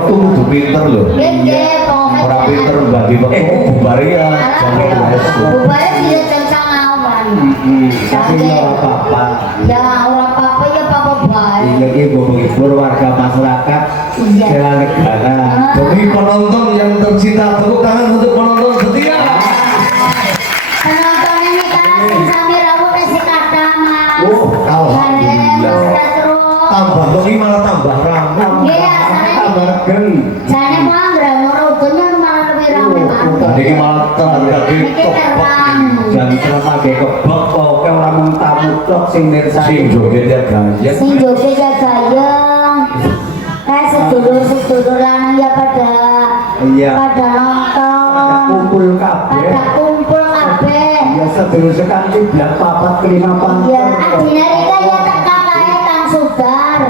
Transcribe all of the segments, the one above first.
waktu kudu pinter lho. Ora pinter bagi waktu bubar ya. Bubar dia jam awan. Tapi ora apa-apa. Ya ora apa-apa ya apa bae. Iya iki menghibur warga masyarakat bela negara. Bagi penonton yang tercinta, tepuk tangan untuk penonton setia. Penonton ini kan sami rawuh si kadang. Alhamdulillah. Tambah lagi malah tambah ramai. Iya, Tambah regen. jane mau ngramo rukunnya malah lebih rame banget. Jadi malah terjadi kebak. Jangan terus pakai kebak kok ora mung tamu tok sing mirsani. Sing joget ya gaya. Sing joget ya gayeng. Kayak sedulur lanang ya pada nonton. Kumpul kabeh. Pada kumpul kabeh. Ya sedulur sekali bilang papat kelima pang. Ya, adina Rika ya teka kae Kang Sudar.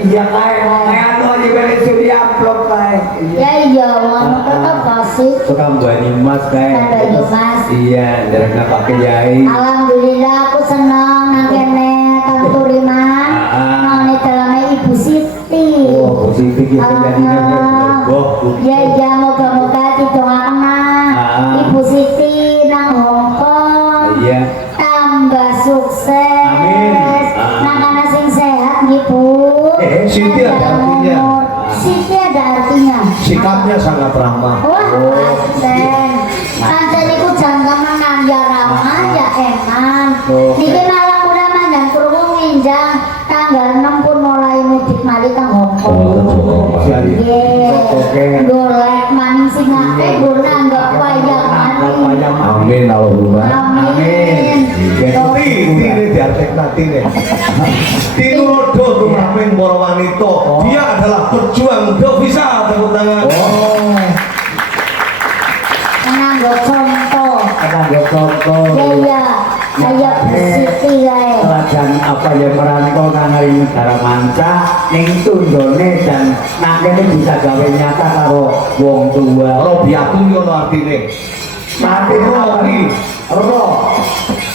Iya kayak anu aja beli sudi amplop kayak. Ya iya, mau tetep kasih. Suka mbani mas kayak. Mbani Mas. Iya, derek pakai yai. Alhamdulillah aku seneng nang kene Kang Turiman. Nang daleme Ibu Siti. Oh, positif ya jadinya Ya iya, moga-moga didoakan Ibu Siti nang Hongkong. Iya. Tambah sukses. Amin. Nang kana sing sehat nggih Bu. Siti ada artinya. Siti ada artinya. Sikapnya sangat ramah. Wah, pancen. Pancen iku jangkeman ya ramah ya eman. Niki malam udah manjang krungu nginjang tanggal 6 pun mulai mudik malih teng Hongkong. Oke. Golek maning sing akeh nggo nanggok wayang maning. Amin Allahumma. Amin. Ini diartek nanti nih. Tinurodo tumamen para wanita. Dia adalah pejuang devisa, tepuk tangan. Nanggok contoh. Ada contoh. Ya kayak Bu Siti kae. Pelajaran apa yang merantau nang hari negara manca ning tundone dan nang kene bisa gawe nyata karo wong tua. Kalau biakun yo ono artine. Mati Rohi. ro.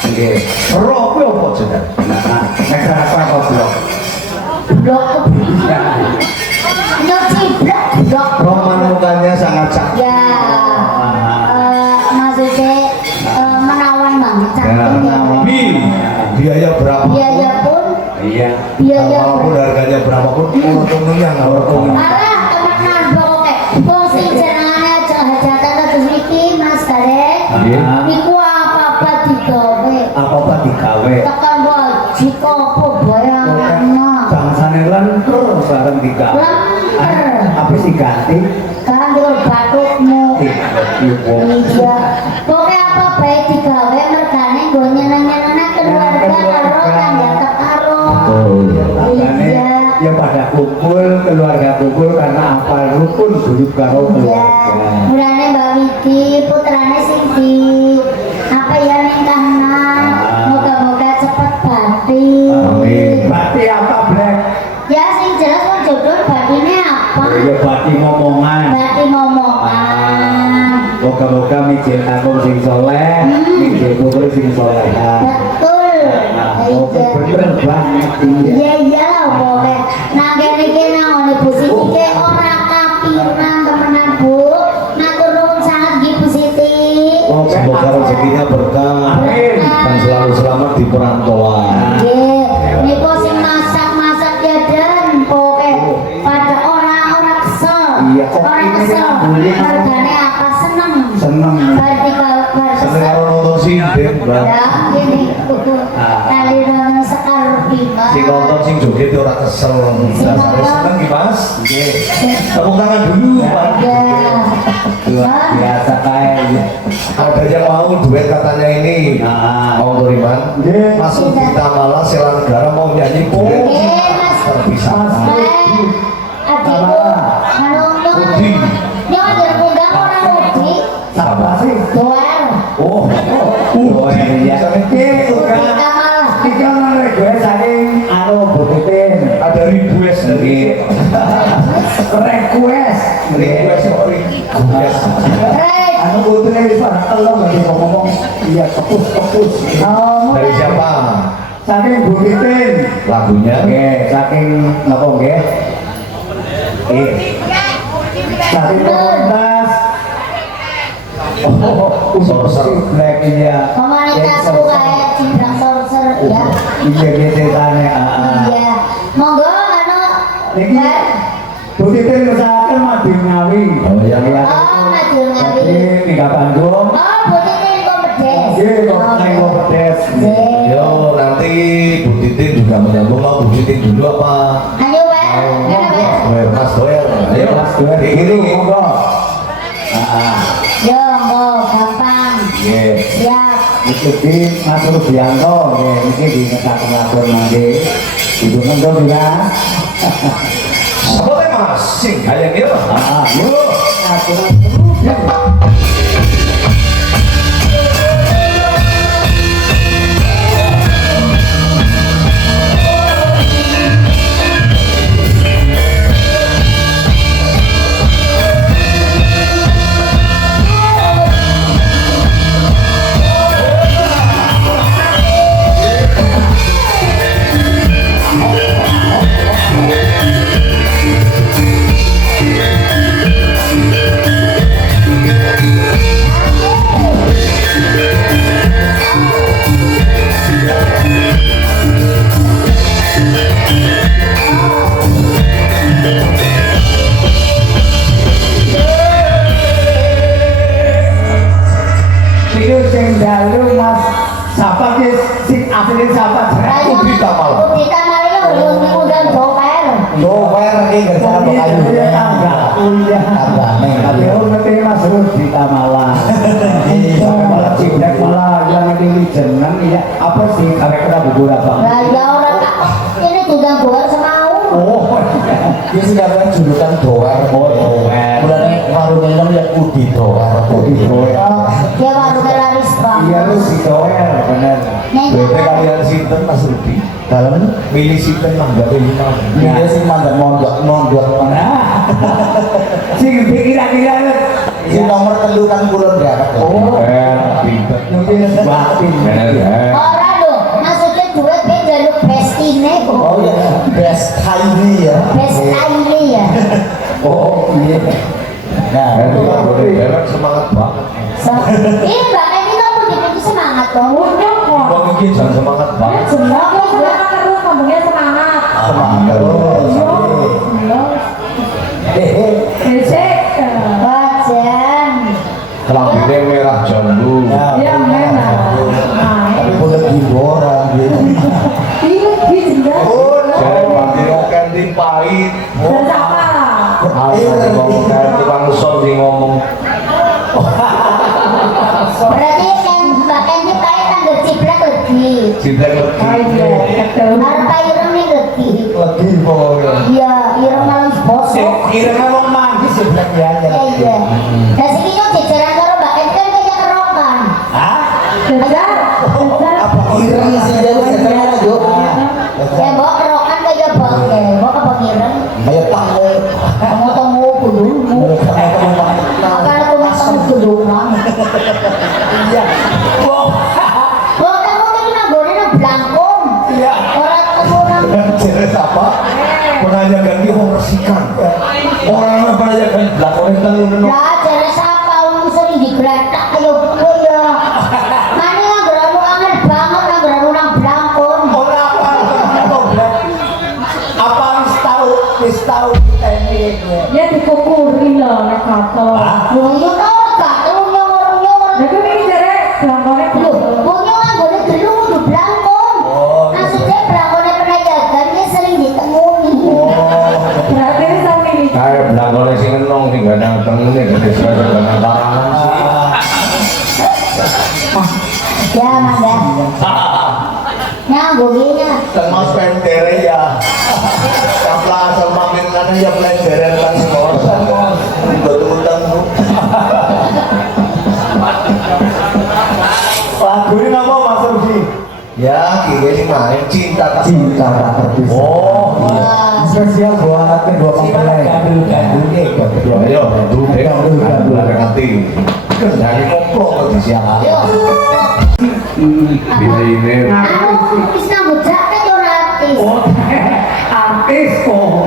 Nggih. Roh kuwi apa jeneng? Nah, nek apa kok blok. Blok nyuci blok. Roman mukanya sangat cantik. Ya. Maksudnya menawan banget cantiknya. Bi, biaya berapa? Biaya pun Iya. biaya Walaupun harganya berapapun, untungnya nggak beruntung. alah temenan pokoknya wong sing jenengane aja hajatan terus iki Mas Garek niku apa-apa digawe Apa digawe? tekan wajib apa bayarnya Bangsane lentur bareng digawe. Lentur. Apa sih ganti? kan di batukmu iya pokoknya apa baik digawe mergane nggo nyeneng-nyenengna keluarga karo tangga karo iya Ya pada kumpul, keluarga kumpul karena apa rukun duduk karo keluarga. mulane Mbak Widi putrane sing di apa ya nikahna moga-moga cepet bati Amin. Berarti apa Black? ya sing jelas kok jodoh batine apa Ya berarti ngomongan. bati ngomongan Moga-moga mijil aku sing soleh, mijil putri sing soleha. betul Oke bener banget iya iyalah pokoknya nah kene iki nang Bu Siti ke ora kapiran temenan Bu matur nuwun sanget nggih Bu Siti Semoga rezekinya berkah dan selalu selamat di perantauan. nggih niku sing masak-masak ya dan pokoknya pada orang-orang kesel Iya, kok orang ini kesel nyambungin. hargane apa seneng Seneng. berarti kalau Seneng karo nonton sinden, Mbak. ya gini kali nang sekar bima Si nonton sing joget ora kesel. Dasare seneng ki, Mas. Tepuk tangan dulu, Pak. ya Luar biasa kayak. Ada yang mau duet katanya ini. Mau Turiman. Masuk kita malah Sela Negara mau nyanyi duet. Mas. Terpisah. adikku nonton Udi. dia ada undang orang Udi Siapa sih? doer Oh, iya. Udi Kamal Tiga nomor gue saking anu buktiin. Ada request dari Request. request kok request. Rek Anu buktiin di sana telur lagi ngomong. Iya kepus. oh Dari siapa? Saking buktiin. Lagunya Oke, saking napa nggih? Dari komunitas. Oh, sorcerer black ya. Komunitasku kayak cinta sorcerer ya. Iya gitu tanya. Iya. Monggo anu. Niki Butitin usahakan Madiun Ngawi. Oh iya iya. Oh, Madiun Ngawi. Jadi tinggal Bandung. Oh, Butitin kok pedes. Iya, kok pedes. Yo nanti Bu Titin juga menyambung. Mau Bu Titin dulu apa? Ayo, Pak. Kenapa? Mas Doer. Ayo Mas Dua Ini monggo. Yo, monggo, gampang. Iya. Siap. Iki Mas Rubianto, nggih, iki diketak ngatur mangke. Ibu monggo ya. Soalnya masing kayak gitu. Yuk, aturan terus. Itu sing dalu Mas siapa ki sing asli siapa jerak Ayo, Udita malah. Udita malah yo belum diundang doper. Doper iki kerjaan Iya, kayu. iya, tangga. Iya. Tanggane. Tapi hormati Mas Rudita malah. Iya. Malah ciblek malah yang ini jeneng ya apa sih kira-kira beberapa. Lah ya orang ini diundang doper semau. Oh, Dia sudah kan julukan doer. oh, doer. Mulane warung minum ya Udi doer. Udi doer. Oh, dia warungnya laris banget. Iya lu si doer bener. Bete kalian sinten Mas Rudi. Dalam Milih sinten mangga pilih mangga. dia sing mandek mondok mana. Sing kira-kira Si nomor telu kan kulon darat. oh, Pinter. mungkin batin. Orang loh, maksudnya duit dia jaluk bestine kok. Oh iya, best Kylie ya. Best ini ya. Oh, iya. Nah, Enak semangat banget. Ini mbak ini kamu diputus semangat dong. Bang iki jangan semangat banget. Semangat gue terus ngomongnya semangat. semangat terus. Wajan. Kelambine merah jambu. Ya, tapi boleh diborang gitu. Oh, Saya mati rokan tim pahit. Aku ngomong kayak tukang son sih ngomong. Berarti yang mbak ini kayak tangga ciplak lagi. Cinta ngerti. Harta ireng nih lagi. Lagi pokoknya. Iya, ireng malam bosok. Kira-kira mau manggis sebelah dia aja. Iya. Nah sini nyok jajaran karo mbak ini kan kayak kerokan. Hah? Apa ireng sih jadi sebenarnya Jo? Ya bawa kerokan kayak bangke, bawa ke bangireng. Kayak tangan. Kamu temu kudu. Kalau kamu temu kudu mana? Iya. Oh, Bawa kamu tadi nabone nang blangkong. iya. Orang kamu nang Jelas apa? Penanya ganti orang resikan. Orang apa aja kan belakangnya kan lu lah jare sapa wong sering digletak ayo kowe ya. Mane nggaramu angel banget nggaramu nang blangkong. Ora apa apa wis tahu teknik gue. Ya dikukurin loh nek kata. Lho yo tau gak nyong-nyong. Nek kuwi jare blangkone Lho, wong yo anggone gelu kudu blangkong. Maksudnya blangkone penajagan dia sering ditemui. berarti ini sami iki. kayak belakangnya sih ngenong sih gak datang ini gede sekali dengan karangan sih. Ya, Mangga. Nyanggo gini. Mas pentere ya. Kapla sama mingan ya pelenderen kan sekolah. Betul utang Bu. Lagu ini nama Mas Rudi. Ya, kiri main cinta tak Cinta tak terpisah. Oh, Wah, Spesial buat anak kedua mempelai. Ayo, dulu deh, belakang hati. Dari koplo di siang. yuk. Bila ini Anu, wis nganggo jaket yo artis. Oh, artis kok. Oh,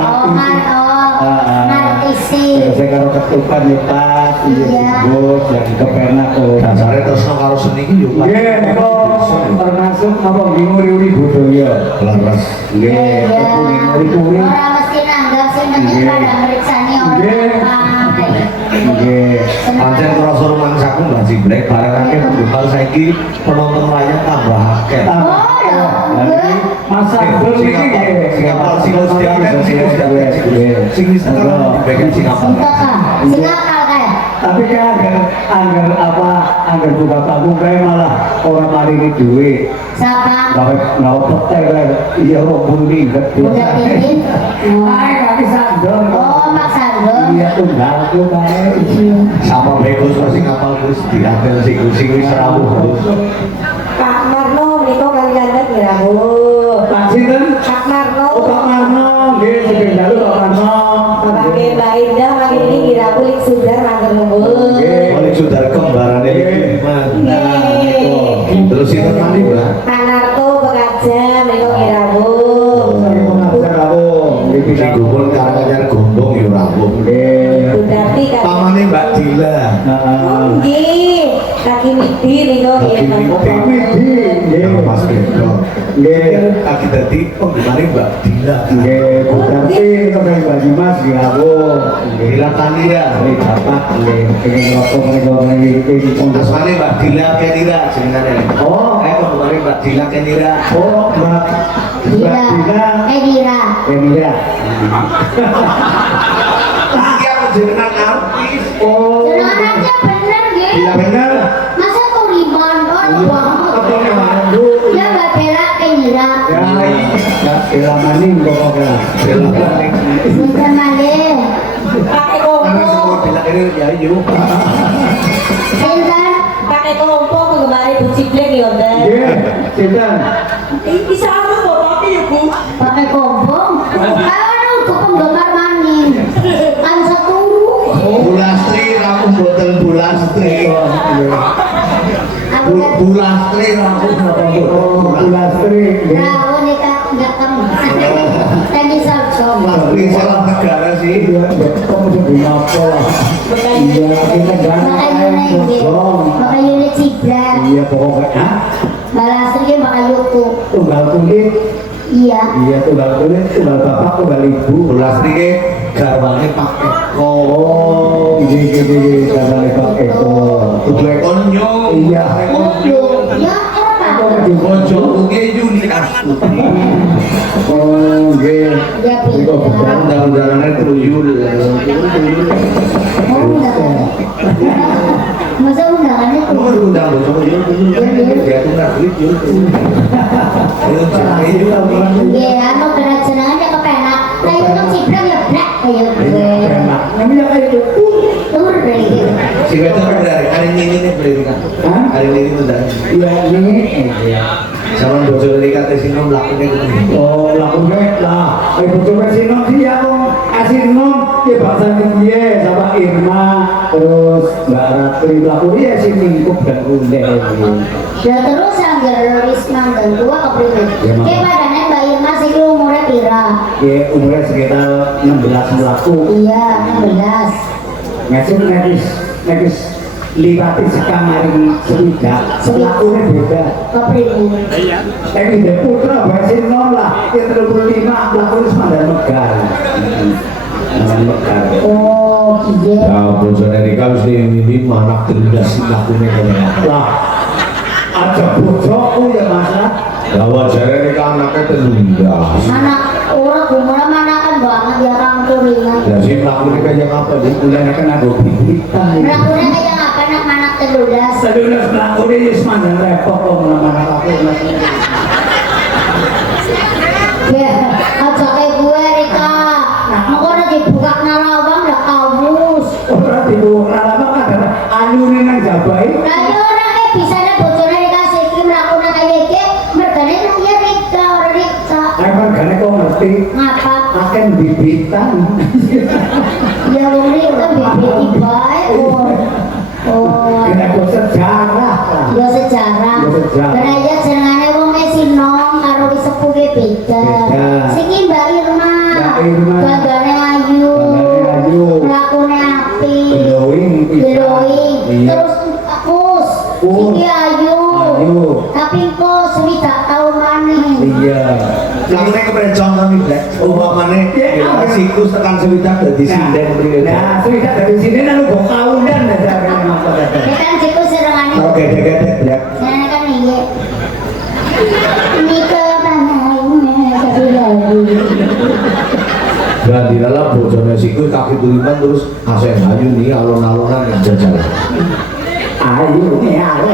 ngerti isi. Saya karo ketukan ya pas, Iya. bos yang kepenak kok. Dasare tresno karo seni iki yo Nggih, kok termasuk apa nguri-uri budaya. laras. Nggih, Iya. nguri-uri. Orang mesti nanggap sing penting Iya. pada meriksani orang Iya. lain. Nggih. Pancen rasa rumangsaku Mbak Jibrek bareng akeh penggemar saiki penonton layar tambah akeh. Oh, ya. Masa belum ini Singapura sing wis diangkat sing wis diangkat sing wis diangkat Singapura. Enggak kah? Sing akal kayak. tapi kan anggar buka panggung kayak malah orang maringi duit Siapa? nggak petai kayak iya rombul nih Udah dingin. kaki sandor Oh, Mak Sandor. iya tunggal tuh kayak Sama bagus masih kapal terus diambil sing wis rawuh. Pak Marno menika kalian kira Bu. Pak Sinten Pak Marno. oh Pak Marno nggih sing dalu Pak Marno Bapak Mbak Indah makin ini kira kulik sudar makan Bu. Oleh saudara kembarane iki Nggih. terus sinten mandi Mbak? Pak Narto bekerja menika kira Bu. saya mau ngajar aku Sing gumpul karo anyar gombong yo rawuh. nggih Budati kan. Pamane Mbak Dila. Oh, nggih. Kaki midi niku Kaki nggih. midi. Karo Mas Gendro. nggih Kaki dadi penggemar Mbak Dila. nggih berarti sampai Mbak Dimas nggih aku Dila Kanira. Ini bapak pengen rokok mereka ini Asmane Mbak Dila Kenira jenengane. Oh. Penggemar Mbak Dila Kenira. oh Mbak Dira. Dira. Emira Iki aku jenengan artis. oh Jenengannya bener nggih. Dila bener. Masa Turiman banget. Ya Mbak Bella Kenira. ya ya maning pokoknya Dila Maning. Sudah malih. Pakai Karena kompo. semua Dila Kenira ya yo. Sinten? Pakai kompo kembali Bu Ciblek ya, Mbak. iya Sinten Bisa aku bapak ya, Bu. Pakai kompong. Aduh, tuh penggemar maning. Kan satu. Bulastri rambut boten Bulastri. Aku kan Bulastri rambut oh Bulastri tahu nih kak nggak kamu. Tadi Sarjo. Bulastri salah negara sih. iya kamu sebelum apa iya kita Makanya nengge. Makanya unit cibra. iya pokoknya Balasnya makanya yuku. tunggal kulit Iya. iya tunggal kulit tunggal bapak tunggal ibu Bulastri ke garwane Pak Eko. oh iya karena Pak Eko Kudu Ekonyo. Iya. Ekonyo. Ya apa? Bojo uge Yuni Astuti. oh iya Dia pintar. Undang-undangannya tuyul. Oh, undangannya. Masa undangannya tuh? Kamu undang bojo tuyul tuyul. Dia tuh nggak beli tuyul tuyul. Ayo cari juga. Iya, anu kena jenengan ya kepenak. Lah itu cibra ya blak ayo gue. enak namanya kayak gitu Tur gitu. Si Beto dari hari ini beli kan. Hah? Hari ini undang. iya ini Sama bojo dari kata sini melakukannya gitu. oh lakunya lah ibu coba sinom sih ya kok asih nom ya bahasa dia sama Irma terus Mbak Ratri lakunya ya si Mingkup dan Unde Ya terus anggar Risma dan tua kepriwe. Ya, Mak. Kayak badannya Mbak Irma sih umurnya pira? ya umurnya sekitar 16 melaku Iya, 16. ngasih nekis liwati sekamaring selidak lakunya beda Kepriwe. tapi dia putra bahasa nom lah ya 35 lakunya semandang megar semandang megar Oh, iya. Ya bojo dari kau ini manak terdas lakukannya kayak. lah ada bojoku ya masa Bahwa jare ini kan anaknya terundas. Anak orang umurnya manakan banget ya orang turingan. Ya sih lakukannya kayak apa dia? kuliahnya kan ada bibitan Melakukannya kayak apa anak manak teludas. sedulas melakukan ini semandang repot kok melamar aku Ya, aja kayak gue Rika. Mau kok dibuka narawang udah kamus. orang dibuka lama kan anyunin yang jabai Lagi orang bisa ada bocornya dikasih kim melakukan kayak gitu. Mergane namanya Rika, orang Rika. emang gak kok ngerti Ngapa? akan bibitan Ya wong Rika bibit baik. Oh, kena kok sejarah ya sejarah. Ya sejarah. Dan aja jenengane wong Sinom karo wis sepuh ge beda. Beda. Sing Mbak Irma. Mbak Irma. Gagane ayu. Gagane ayu. Rapi, Glowing, glowing, Iya. terus Kus, Kus. Siti Ayu, Ayu. tapi kok swidak tahun maneh. Iya. Lamane keprencong kami Black. Umpamane Iya. siklus tekan sewidak dadi sinden priye. Nah, sudah dari sini lalu kok kaunan aja memang pada. Ya kan siku serangane. Oke, dek Black. Nah kan iya. Ini ke panahnya tapi lagi. Dan di dalam bojone siklus kaki tulipan terus asen ayu nih alon-alonan yang jajal. Ayo nih, ayo,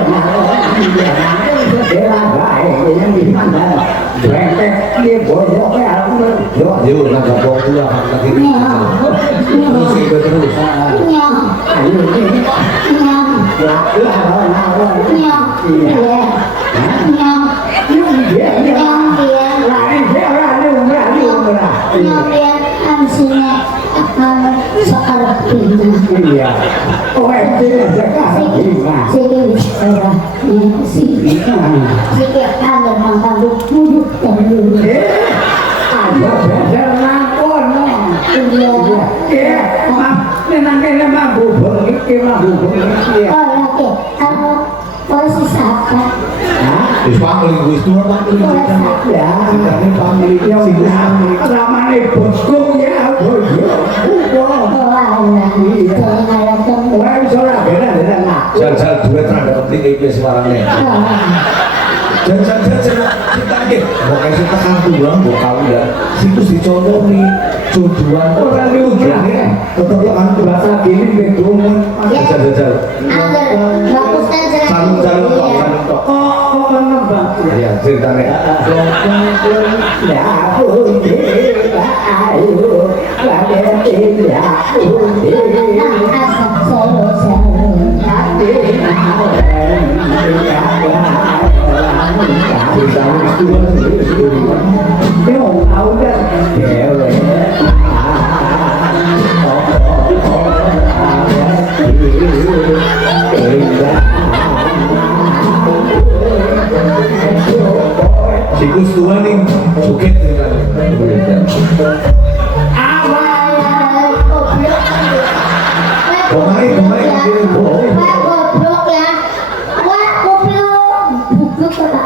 bela baik, yang di mana? Bengkek dia boyoknya aku Yo, naga bong tua lagi. Terus ikut terus. Nyong, ayo nih, nyong, lawan, nyong, iya, nyong, dia, nyong dia, lain dia orang. nyong dia, amsinya akan sekarang pindah. Iya, oh itu sekarang gimana? Sini bisa sini, sini kangen makan duduk dan duduk. Ada belajar langkon, iya, nenang kena mampu berikir ya. Oh oke, kamu posisi apa? Wis pamili wis tua pamili. Ya, Ini pamili ya siklus udah, pamili. ramane bosku ya, bojo. Oh Allah, jangan ada temu. Wah, soalnya beda nak. Jal-jal duet rada penting iki suarane. Jal-jal kita iki mau kasih tekan tuang mbok kawin ya. Siklus dicontohi tujuan Orang diujiannya, tetep ya kan bahasa gini bedungan. jal-jal. Agar bagus dan jelas. Salung tok. Oh, nembak. Ya ceritane. Ya, ayo, lagi ya, Ceritane wis tua siklus tua nih suket Goblok ya. Wah, kopi lo bubuk apa?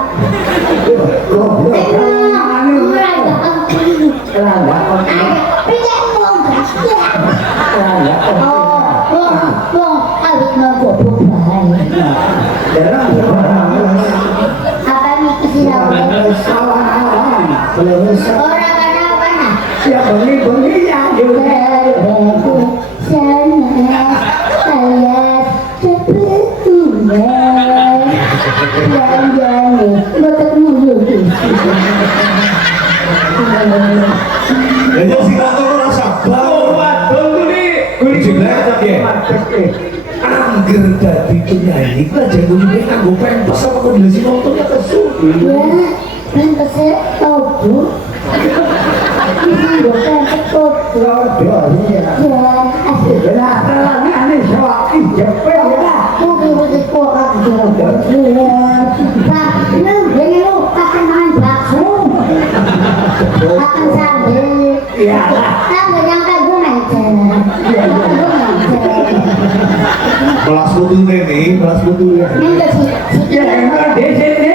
Ya bengi ya Lah sing kantor ora sabar. Angger dadi penyanyi ku aja ngene kanggo pempes apa kondisi nontonnya kesu. Belas putune nih, belas putune. ya enggak di sini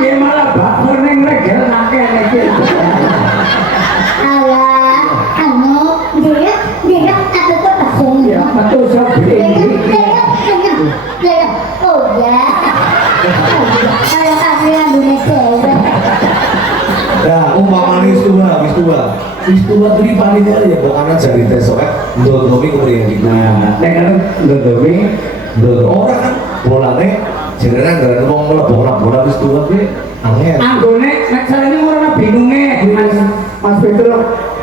ya malah baper neng regel nake nake ya betul seperti ini Oh ya, kalau kamu yang punya cewek. Nah, umpamane wis tua tadi paling ya pokoknya jadi tes soek ndodomi kemudian di nah neng kan ndodomi orang kan bolane jenengan gara wong bola wis tua ki angel. anggone nek salene ora bingunge Mas Peter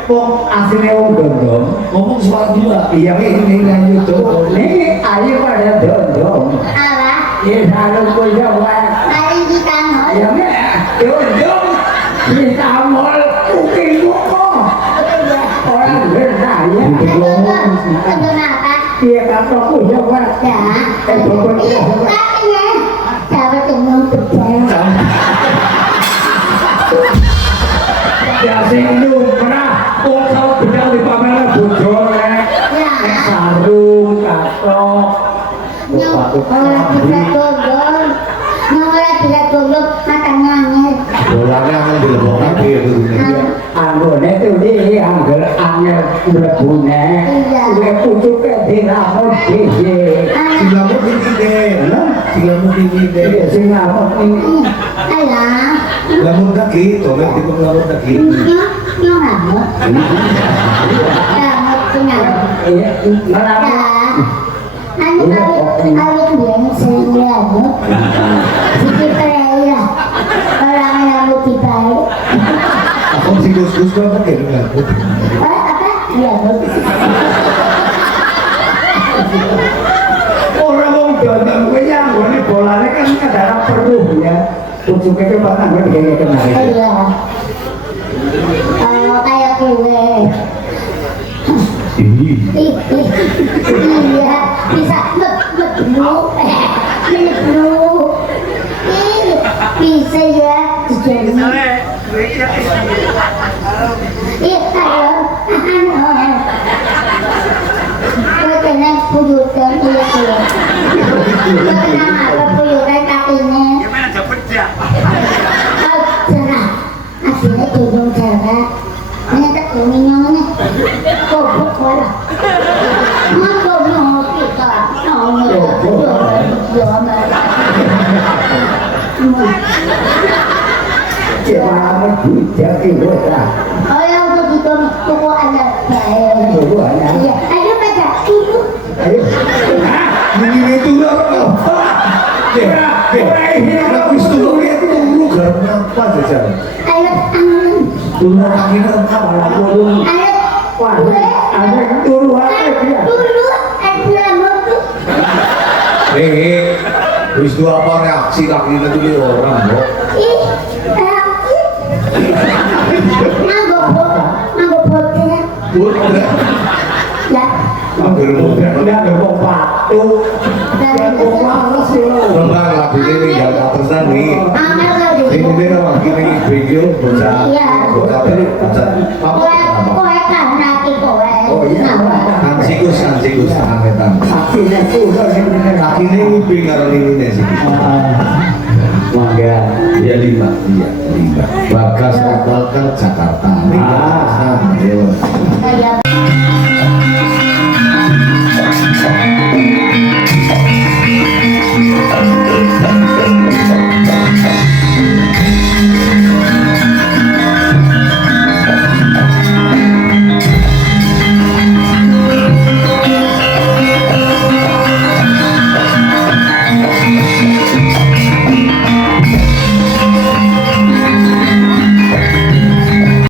wong asline wong dondong Ngomong suara dua. iya ini lanjut tuh ini ayo pada dondong Apa? ya selalu punya wae Paling kita mau. ya me dondong kita mall kuping kok orang berdaya Untuk apa? dia kata punya wae Ya. Katanya. Siapa temu percaya? ya sing lumrah wong kau bedal di pameran bojone Ya. saru kok. Nyong ora bisa gondol. Nyong ora bisa gondol mata ngangel. Bolanya kan dilebokake ya gurune. Anggone tuh di angger angel mlebune. Iya. Kuwi pucuke diramut dhewe. Silamu tinggi deh. Silamu tinggi deh. Sing ngamuk ini. Alah, Lamun kaki, tolong dipun lamun kaki. nyong ngamuk. Ngamuk kenapa? Iya, ngelamuk. Anu awit biyen sering ngamuk. Sikit prei lah. Orang ngamuk dibae. Aku si gus-gus kok pakai dengan Apa? Ngamuk. Orang wong dodol kuwi ya nggone bolane kan kadang perlu ya. Pucuke ke patang kuwi kene kemari. Iya. Oh, kayak kue. Iya, bisa meblu, bisa ya dijadi. Iya, kalau kau kena puyutan itu. Kau kena apa puyutan kakinya? Oh, cerah. Akhirnya tudung cerah. Ini tak kuminyongnya. Kobok wala. Magobok kita. Cepat bujak ibu ta. Oh ya untuk gitu toko anak baik. Ibu anak. Iya, ayo baca ibu. Ayo. ini itu loh. Aku istirahat itu tunggu garamnya apa saja. Ayo angin. Tunggu kakinya Malah gulung. Ayo. Wah, ada turu ae dia. Dulu ada motor. Wis dua apa reaksi kakinya dulu orang kok. Ih, laki. Nganggo botnya. Udah. Ya. Mager muda. Udah berkok patu. Berkok laras yo. Tembang lagu ini nggak keterusan nih. Angel lagi. Ini dia nama gini video bocah. Iya. Bocah apa? Kowe kan naki kowe. Oh iya. Kan sikus angetan. Akhirnya kulo ini. Kakinya nguping karo ini sih. Mangga. Iya 5. Bagas Apple ke Jakarta. Ini Ah. Jakarta. Ayo. Kayak